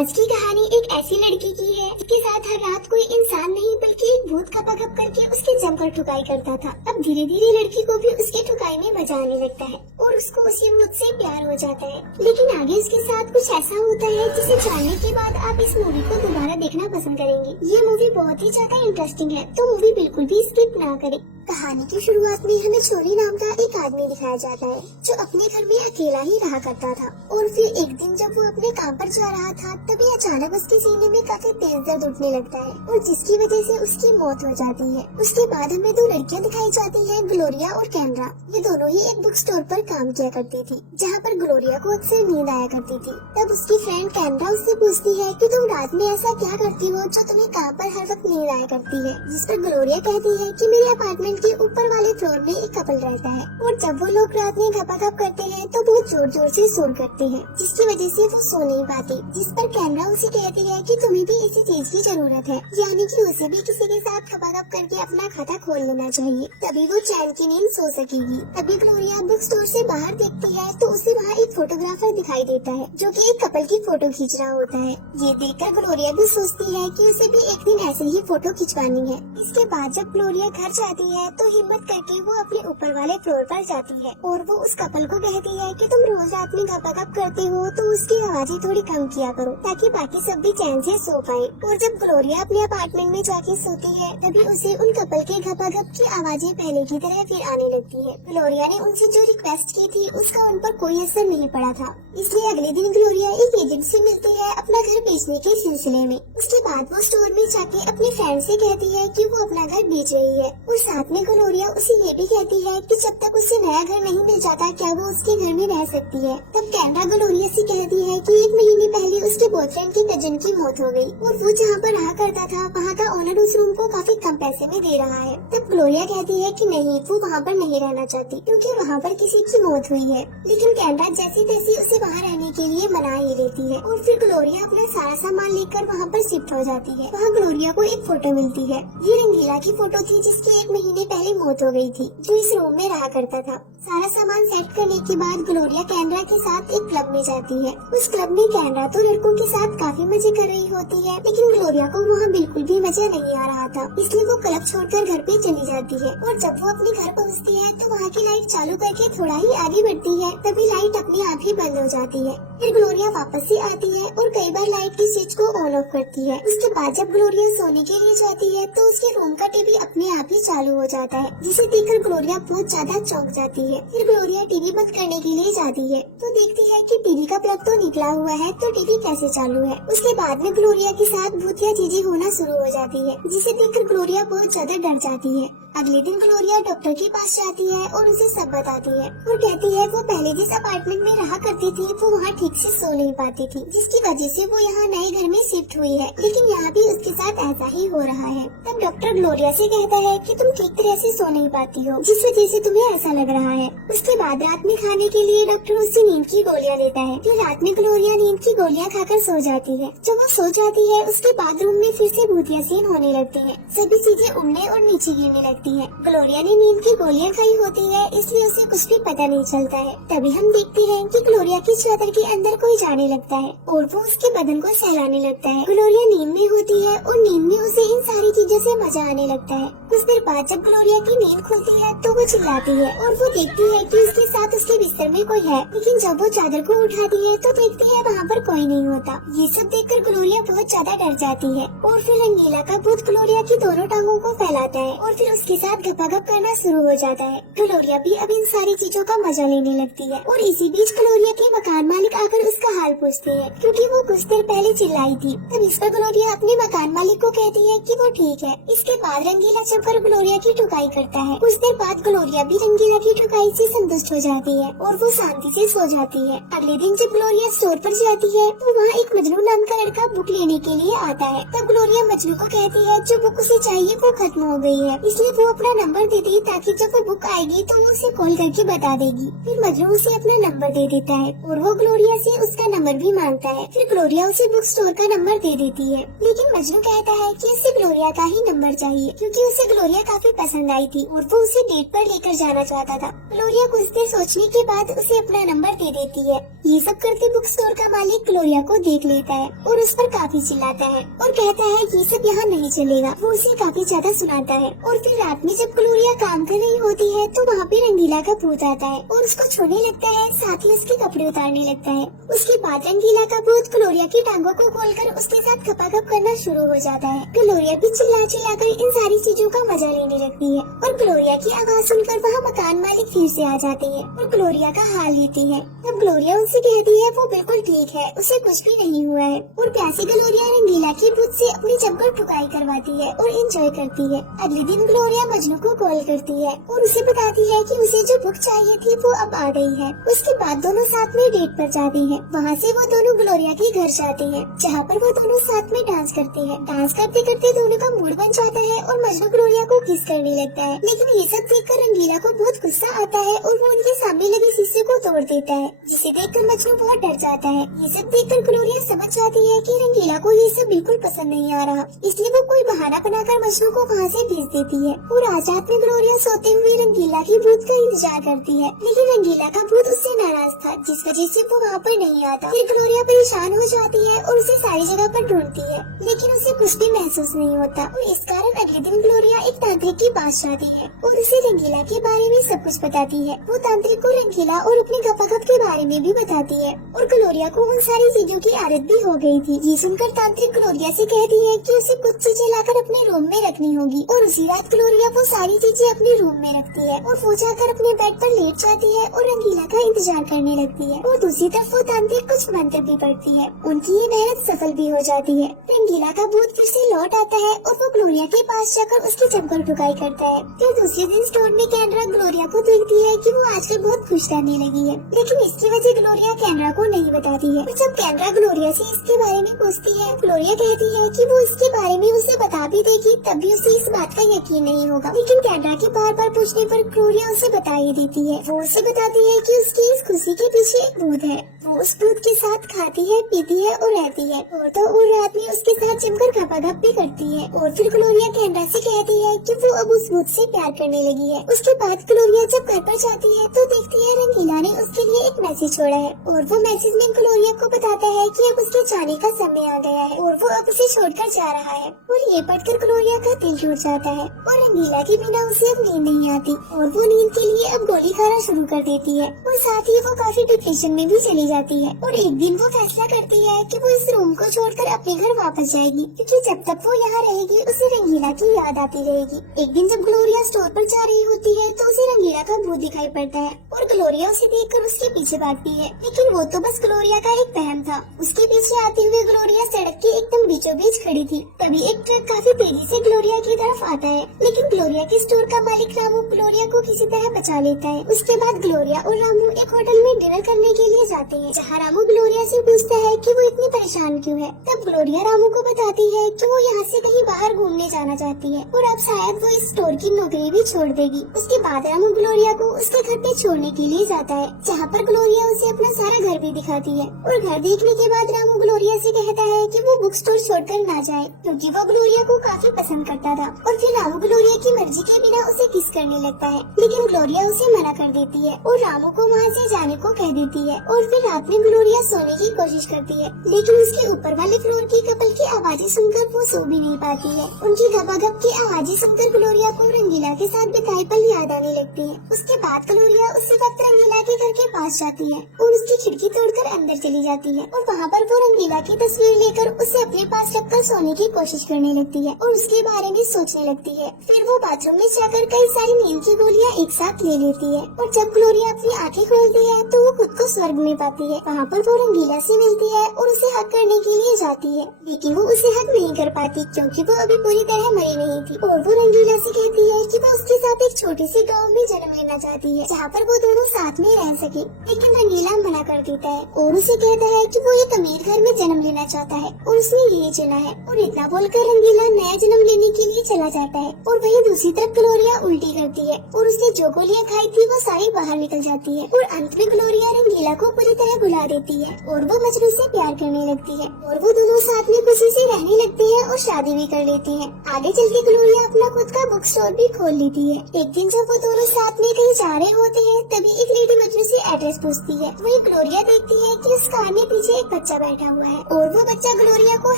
आज की कहानी एक ऐसी लड़की की है जिसके साथ हर रात कोई इंसान नहीं बल्कि एक भूत खपाखप करके उसके जमकर ठुकाई करता था। अब धीरे धीरे लड़की को भी उसकी ठुकाई में मजा आने लगता है और उसको उसी भूत से प्यार हो जाता है। लेकिन आगे उसके साथ कुछ ऐसा होता है जिसे जानने के बाद आप इस मूवी को दोबारा देखना पसंद करेंगे। ये मूवी बहुत ही ज्यादा इंटरेस्टिंग है, तो मूवी बिल्कुल भी स्किप ना करें। कहानी की शुरुआत में हमें छोरी नाम का एक आदमी दिखाया जाता है जो अपने घर में अकेला ही रहा करता था। और फिर एक दिन जब वो अपने काम पर जा रहा था तभी अचानक उसके सीने में काफी तेज दर्द उठने लगता है और जिसकी वजह से उसकी मौत हो जाती है। उसके बाद हमें दो लड़कियां दिखाई जाती हैं, ग्लोरिया और कैमरा। ये दोनों ही एक बुक स्टोर पर काम किया करती थी जहाँ पर ग्लोरिया को अक्सर नींद आया करती थी। तब उसकी फ्रेंड कैमरा उससे पूछती है कि तुम रात में ऐसा क्या करती हो जो तुम्हें काम पर हर वक्त नींद आया करती है। जिस पर ग्लोरिया कहती है कि मेरे अपार्टमेंट के ऊपर वाले फ्लोर में एक कपल रहता है और जब वो लोग रात में घपाघप करते हैं तो बहुत जोर जोर से शोर करते हैं जिसकी वजह से वो सो नहीं पाती। जिस पर कैमरा उसे कहती है कि तुम्हें भी इसी चीज की जरूरत है, यानी कि उसे भी किसी के साथ घपाघप करके अपना खाता खोल लेना चाहिए, तभी वो चैन की नींद सो सकेगी। तभी ग्लोरिया बुक स्टोर से बाहर देखती है तो उसे वहाँ एक फोटोग्राफर दिखाई देता है जो कि एक कपल की फोटो खींच रहा होता है। ये देखकर ग्लोरिया भी सोचती है कि उसे भी एक दिन ऐसे ही फोटो खिंचवानी है। इसके बाद जब ग्लोरिया घर जाती है तो हिम्मत करके वो अपने ऊपर वाले फ्लोर पर जाती है और वो उस कपल को कहती है कि तुम रोज रात में घपाघप करते हो तो उसकी आवाजें थोड़ी कम किया करो ताकि बाकी सब भी चैन से सो पाए। और जब ग्लोरिया अपने अपार्टमेंट में जाके सोती है तभी उसे उन कपल के घपाघप की आवाजें पहले की तरह फिर आने लगती है। ग्लोरिया ने उनसे जो रिक्वेस्ट की थी उसका उन पर कोई असर नहीं पड़ा था, इसलिए अगले दिन ग्लोरिया एक एजेंट से मिलती है अपना घर बेचने के सिलसिले में। उसके बाद वो स्टोर में जाके अपने फ्रेंड से कहती है कि वो अपना घर बेच रही है और साथ में ग्लोरिया उसे ये भी कहती है कि जब तक उसे नया घर नहीं मिल जाता क्या वो उसके घर में रह सकती है। तब कैमरा ग्लोरिया से कहती है कि 1 महीने पहले उसके बॉयफ्रेंड की कजन की मौत हो गई और वो जहाँ पर रहा करता था वहाँ का ओनर उस रूम को काफी कम पैसे में दे रहा है। तब ग्लोरिया कहती है कि नहीं, वो वहाँ पर नहीं रहना चाहती क्योंकि वहाँ पर किसी की मौत हुई है। लेकिन कैमरा जैसे तैसे उसे वहाँ रहने के लिए मना ही देती है और फिर ग्लोरिया अपना सारा सामान लेकर वहाँ पर शिफ्ट हो जाती है। वहाँ ग्लोरिया को एक फोटो मिलती है। ये रंगीला की फोटो थी जिसकी 1 महीने पहले मौत हो गई थी, जो इस रूम में रहा करता था। सारा सामान सेट करने के बाद ग्लोरिया कैमरा के साथ एक क्लब में जाती है। उस क्लब में कैमरा तो लड़कों के साथ काफी मजे कर रही होती है लेकिन ग्लोरिया को वहाँ बिल्कुल भी मजा नहीं आ रहा था, इसलिए वो क्लब छोड़कर घर पे चली जाती है। और जब वो अपने घर पहुँचती है तो वहाँ की लाइट चालू करके थोड़ा ही आगे बढ़ती है तभी लाइट अपने आप ही बंद हो जाती है। फिर ग्लोरिया वापस से आती है और कई बार लाइट की स्विच को ऑन ऑफ करती है। उसके बाद जब ग्लोरिया सोने के लिए जाती है तो उसके रूम का टीवी अपने आप ही चालू हो जाता है, जिसे देखकर ग्लोरिया बहुत ज्यादा चौंक जाती है। फिर ग्लोरिया टीवी बंद करने के लिए जाती है तो देखती है कि टीवी का प्लग तो निकला हुआ है तो टीवी कैसे चालू है। उसके बाद में ग्लोरिया के साथ भूतिया चीजें होना शुरू हो जाती है, जिसे देखकर ग्लोरिया बहुत ज्यादा डर जाती है। अगले दिन ग्लोरिया डॉक्टर के पास जाती है और उसे सब बताती है और कहती है वो पहले जिस अपार्टमेंट में रहा करती थी वो वहाँ ठीक से सो नहीं पाती थी, जिसकी वजह से वो यहाँ नए घर में शिफ्ट हुई है, लेकिन यहाँ भी उसके साथ ऐसा ही हो रहा है। तब डॉक्टर ग्लोरिया से कहता है कि तुम ठीक तरह से सो नहीं पाती हो, जिस वजह से तुम्हें ऐसा लग रहा है। उसके बाद रात में खाने के लिए डॉक्टर उससे नींद की गोलियां लेता है। फिर रात में ग्लोरिया नींद की गोलियां खाकर सो जाती है। जब वो सो जाती है उसके बाद रूम में फिर से भूतिया सीन होने लगती है, सभी चीजें उड़ने और नीचे गिरने लगती है। ग्लोरिया ने नींद की गोलियां खाई होती है इसलिए उसे कुछ भी पता नहीं चलता है। तभी हम देखते हैं कि ग्लोरिया की चादर के अंदर कोई जाने लगता है और वो उसके बदन को सहलाने लगता है। ग्लोरिया नींद में होती है और नींद में उसे इन सारी चीजों से मजा आने लगता है। कुछ देर बाद जब ग्लोरिया की नींद खुलती है तो वो चिल्लाती है और वो देखती है कि उसके साथ उसके बिस्तर में कोई है, लेकिन जब वो चादर को उठाती है तो देखती है वहाँ पर कोई नहीं होता। ये सब देखकर ग्लोरिया बहुत ज्यादा डर जाती है और फिर रंगीला का भूत ग्लोरिया की दोनों टांगों को फैलाता है और फिर उसके साथ घपाघप करना शुरू हो जाता है। ग्लोरिया भी अब इन सारी चीजों का मजा लेने लगती है और इसी बीच ग्लोरिया के मकान मालिक आकर उसका हाल पूछते हैं क्योंकि वो कुछ देर पहले चिल्लाई थी। तब इस पर ग्लोरिया अपने मकान मालिक को कहती है कि वो ठीक है। इसके बाद रंगीला जमकर ग्लोरिया की ठुकाई करता है। कुछ देर बाद ग्लोरिया भी रंगीला की ठुकाई से संतुष्ट हो जाती है और वो शांति से सो जाती है। अगले दिन जब ग्लोरिया स्टोर पर जाती है तो वहाँ एक मजनू नाम का लड़का बुक लेने के लिए आता है। तब ग्लोरिया मजनू को कहती है जो बुक उसे चाहिए वो खत्म हो गई है, इसलिए वो अपना नंबर दे दे ताकि जब वो बुक आएगी तो वो उसे कॉल करके बता देगी। फिर मजनू उसे अपना नंबर दे देता है और वो ग्लोरिया से उसका नंबर भी मांगता है। फिर ग्लोरिया उसे बुक स्टोर का नंबर दे देती है, लेकिन मजनू कहता है कि उसे ग्लोरिया का ही नंबर चाहिए क्योंकि उसे ग्लोरिया काफी पसंद आई थी और वो उसे डेट पर लेकर जाना चाहता था। ग्लोरिया कुछ देर सोचने के बाद उसे अपना नंबर दे देती है। ये सब करते बुक स्टोर का मालिक ग्लोरिया को देख लेता है और उस पर काफी चिल्लाता है और कहता है ये सब यहाँ नहीं चलेगा। वो उसे काफी ज्यादा सुनाता है और फिर रात में जब ग्लोरिया काम कर रही होती है तो वहाँ पे रंगीला का भूत आता है और उसको छूने लगता है, साथ ही उसके कपड़े उतारने लगता है। उसके बाद रंगीला का भूत ग्लोरिया की टांगों को खोलकर उसके साथ खपाखप करना शुरू हो जाता है। ग्लोरिया भी चिल्ला चिल्लाकर इन सारी चीजों का मजा लेने लगती है और ग्लोरिया की आवाज सुनकर वहाँ मकान मालिक फिर से आ जाते हैं और ग्लोरिया का हाल लेते हैं। तब ग्लोरिया उनसे कहती है वो बिल्कुल ठीक है, उसे कुछ भी नहीं हुआ है और प्यासी ग्लोरिया रंगीला की भूत से अपनी जमकर ठुकाई करवाती है और एंजॉय करती है। अगले दिन ग्लोरिया मजनू को कॉल करती है और उसे बताती है कि उसे जो बुक चाहिए थी वो अब आ गई है। उसके बाद दोनों साथ में डेट पर जाते हैं। वहाँ से वो दोनों ग्लोरिया के घर जाते हैं जहाँ पर वो दोनों साथ में डांस करते हैं। डांस करते करते दोनों का मूड बन जाता है और मजनू ग्लोरिया को किस करने लगता है, लेकिन ये सब देखकर रंगीला को बहुत गुस्सा आता है और वो उनके सामने लगे शीशे को तोड़ देता है, जिसे देखकर मजनू बहुत डर जाता है। ये सब देखकर ग्लोरिया समझ जाती है कि रंगीला को ये सब बिल्कुल पसंद नहीं आ रहा, इसलिए वो कोई बहाना बनाकर मजनू को वहाँ से भेज देती है और आज रात में ग्लोरिया सोते हुए रंगीला की भूत का इंतजार करती है, लेकिन रंगीला का भूत उससे नाराज था जिस वजह से वो वहाँ पर नहीं आता। फिर ग्लोरिया परेशान हो जाती है और उसे सारी जगह पर ढूंढती है, लेकिन उसे कुछ भी महसूस नहीं होता और इस कारण अगले दिन ग्लोरिया एक तांत्रिक के पास जाती है और उसे रंगीला के बारे में सब कुछ बताती है। वो तांत्रिक को रंगीला और अपने गपागप के बारे में भी बताती है और ग्लोरिया को उन सारी चीजों की आदत भी हो गई थी। ये सुनकर तांत्रिक ग्लोरिया से कहती है कि उसे कुछ चीजें लाकर अपने रूम में रखनी होगी और उसी रात ग्लोरिया वो सारी चीजें अपने रूम में रखती है और वो जाकर अपने बेड पर लेट जाती है और रंगीला का इंतजार करने लगती है और दूसरी तरफ वो तांत्रिक कुछ मंत्र भी पढ़ती है। उनकी ये मेहनत सफल भी हो जाती है। रंगीला का भूत फिर से लौट आता है और वो ग्लोरिया के पास जाकर उसकी जमकर ठुकाई करता है। फिर दूसरे दिन स्टोर में कैनरा ग्लोरिया को देखती है कि वो आजकल बहुत खुश रहने लगी है, लेकिन इसकी वजह ग्लोरिया कैनरा को नहीं बताती है। जब कैनरा ग्लोरिया से इसके बारे में पूछती है, ग्लोरिया कहती है कि वो इसके बारे में उसे बता भी देगी तब भी उसे इस बात का यकीन नहीं होगा, लेकिन कैनरा के बार बार पूछने पर ग्लोरिया उसे बता ही देती है। वो उसे बताती है कि उसकी इस खुशी के पीछे एक भूत है। वो उस भूत के साथ खाती है, पीती है और रहती है और तो और रात में उसके साथ जमकर खपाखप भी करती है। और फिर ग्लोरिया कैनरा से कहती है कि वो अब उस भूत से प्यार करने लगी है। उसके बाद ग्लोरिया जब घर पर जाती है तो देखती है रंगीला ने उसके लिए एक मैसेज छोड़ा है और वो मैसेज में ग्लोरिया को बताता है कि अब उसके जाने का समय आ गया है और वो अब उसे छोड़कर जा रहा है। और ये पढ़कर ग्लोरिया का दिल टूट जाता है और रंगीला के बिना उसे अब नींद नहीं आती और वो नींद के लिए अब गोली खाना शुरू कर देती है और साथ ही वो काफी डिप्रेशन में भी चली जाती है। और एक दिन वो फैसला करती है कि वो इस रूम को छोड़कर अपने घर वापस जाएगी, क्योंकि जब तक वो यहाँ रहेगी उसे रंगीला की याद आती रहेगी। एक दिन जब ग्लोरिया स्टोर पर जा रही होती है तो उसे रंगीला का भूत दिखाई पड़ता है और ग्लोरिया उसे देखकर उसके पीछे भागती है, लेकिन वो तो बस ग्लोरिया का एक वहम था। उसके पीछे आते हुए ग्लोरिया सड़क के एकदम बीचों बीच खड़ी थी। तभी एक ट्रक काफी तेजी से ग्लोरिया की तरफ आता है, लेकिन ग्लोरिया के स्टोर का मालिक रामू ग्लोरिया को किसी तरह बचा लेता है। उसके बाद ग्लोरिया और रामू एक होटल में डिनर करने के लिए जाते हैं, जहाँ रामू ग्लोरिया से पूछता है कि वो इतनी परेशान क्यों है। तब ग्लोरिया रामू को बताती है कि वो यहाँ से कहीं बाहर घूमने जाना चाहती है और अब शायद वो इस स्टोर की नौकरी भी छोड़ देगी। उसके बाद रामू ग्लोरिया को उसके घर पे छोड़ने के लिए जाता है, जहाँ पर ग्लोरिया उसे अपना सारा घर भी दिखाती है। और घर देखने के बाद रामू ग्लोरिया से कहता है कि वो बुक स्टोर छोड़कर ना जाए, क्योंकि वो ग्लोरिया को काफी पसंद करता था। और फिर रामू ग्लोरिया की मर्जी के बिना उसे किस करने लगता है, लेकिन ग्लोरिया उसे मना कर देती है और रामू को वहाँ से जाने को कह देती है। और फिर रात में ग्लोरिया सोने की कोशिश करती है, लेकिन उसके ऊपर वाले फ्लोर की कपल की आवाजें सुनकर वो सो भी नहीं पाती है। उनकी गपागप की आवाजें सुनकर ग्लोरिया को रंगीला के साथ बिताए पल याद आने लगती है। उसके बाद ग्लोरिया उसी वक्त रंगीला के घर के पास जाती है और उसकी खिड़की तोड़कर अंदर चली जाती है और वहाँ पर वो रंगीला की तस्वीर लेकर उसे अपने पास रखकर सोने की कोशिश करने लगती है और उसके बारे में सोचने लगती है। फिर वो बाथरूम में जाकर कई सारी नींद की गोलियां एक साथ ले लेती है और जब ग्लोरिया अपनी आंखें खोलती है तो वो खुद को स्वर्ग में पाती है। वहाँ पर वो रंगीला से मिलती है और उसे हक करने के लिए जाती है, लेकिन वो उसे हक नहीं कर पाती क्योंकि वो अभी पूरी तरह मरी नहीं थी। और वो रंगीला से कहती है कि वो उसके साथ एक छोटी सी गांव में जन्म लेना चाहती है, जहाँ पर वो दोनों साथ में रह सके, लेकिन रंगीला मना कर देता है और उसे कहता है कि वो एक अमीर घर में जन्म लेना चाहता है और उसने यही नहीं चुना है। और इतना बोलकर रंगीला नया जन्म लेने के लिए चला जाता है। और वहीं दूसरी तरफ ग्लोरिया उल्टी करती है और उसने जो गोलियां खाई थी वो सारी बाहर निकल जाती है। और अंत में ग्लोरिया रंगीला को पूरी तरह भुला देती है और वो मजनू से प्यार करने लगती है और वो दोनों साथ में खुशी से रहने लगते हैं और शादी भी कर लेती हैं। आगे चल के ग्लोरिया अपना खुद का बुक स्टोर भी खोल लेती है। एक दिन जब वो दोनों साथ में कहीं जा रहे होते हैं तभी एक लेडी मजनू से एड्रेस पूछती है। वही ग्लोरिया देखती है कि उस कार में पीछे एक बच्चा बैठा हुआ है और वो बच्चा ग्लोरिया को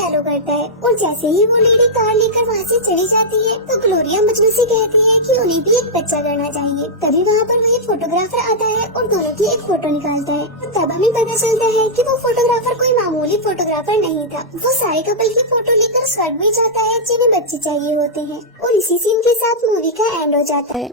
हेलो करता है। और जैसे ही वो लेडी कार लेकर वहाँ से चली जाती है तो ग्लोरिया मजनू से कहती है कि उन्हें भी एक बच्चा करना चाहिए। तभी वहाँ पर वही फोटोग्राफर आता है और दोनों की एक फोटो निकालता है। और तब हमें पता चलता है कि वो फोटोग्राफर कोई मामूली फोटोग्राफर नहीं था। वो सारे कपल की फोटो लेकर स्वर्ग में जाता है जिन्हें बच्चे चाहिए होते हैं। और इसी सीन के साथ मूवी का एंड हो जाता है।